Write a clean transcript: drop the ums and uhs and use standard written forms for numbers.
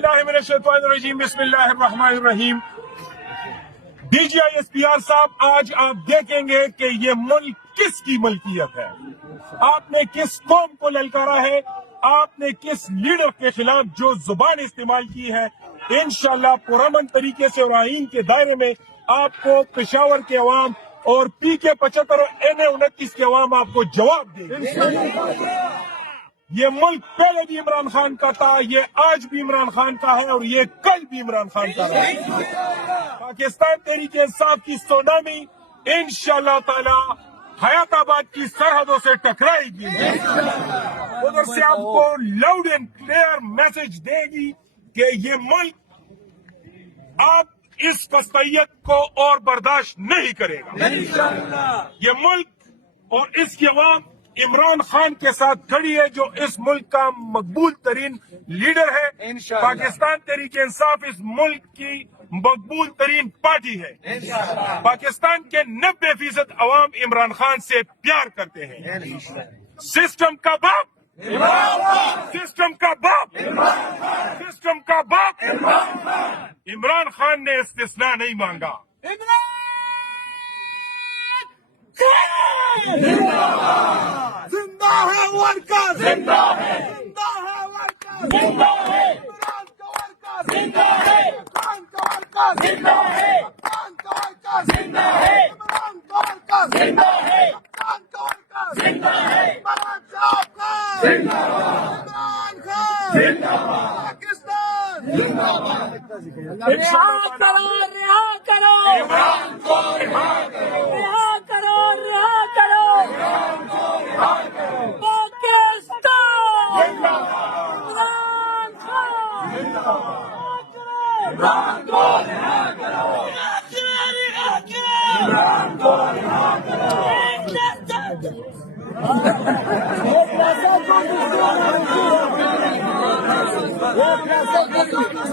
باللہ من الشیطان الرجیم بسم اللہ الرحمن الرحیم۔ D G I S P R صاحب، آج آپ دیکھیں گے کہ یہ ملک کس کی ملکیت ہے، آپ نے کس قوم کو للکارا ہے، آپ نے کس لیڈر کے خلاف جو زبان استعمال کی ہے۔ انشاءاللہ پرامن طریقے سے اور آئین کے دائرے میں آپ کو پشاور کے عوام اور پی کے 75 اور NA-29 کے عوام آپ کو جواب دیں گے۔ یہ ملک پہلے بھی عمران خان کا تھا، یہ آج بھی عمران خان کا ہے اور یہ کل بھی عمران خان کا رہے گا۔ پاکستان تحریک انصاف کی سونامی انشاءاللہ تعالی حیات آباد کی سرحدوں سے ٹکرائے گی، ادھر سے آپ کو لاؤڈ اینڈ کلیئر میسج دے گی کہ یہ ملک آپ اس قصیت کو اور برداشت نہیں کرے گا۔ یہ ملک اور اس کی عوام عمران خان کے ساتھ کھڑی ہے، جو اس ملک کا مقبول ترین لیڈر ہے۔ پاکستان تحریک انصاف اس ملک کی مقبول ترین پارٹی ہے۔ پاکستان کے 90% عوام عمران خان سے پیار کرتے ہیں۔ سسٹم کا باپ سسٹم کا باپ سسٹم کا باپ عمران خان نے استثناء نہیں مانگا۔ زندہ ہے ورکر، زندہ ہے، زندہ ہے ورکر، زندہ ہے، عمران کا ورکر، زندہ ہے، عمران کا ورکر، زندہ ہے، عمران کا ورکر، زندہ ہے، عمران کا ورکر، زندہ ہے، عمران کا ورکر، زندہ ہے، عمران صاحب خان، زندہ باد، عمران خان، زندہ باد، پاکستان، زندہ باد۔ رہا کرو، رہا کرو، عمران کو رہا کرو، رہا کرو، رہا کرو، پاکستان، عمران خان، عمران کو رہا کرو، عمران کو رہا کرو۔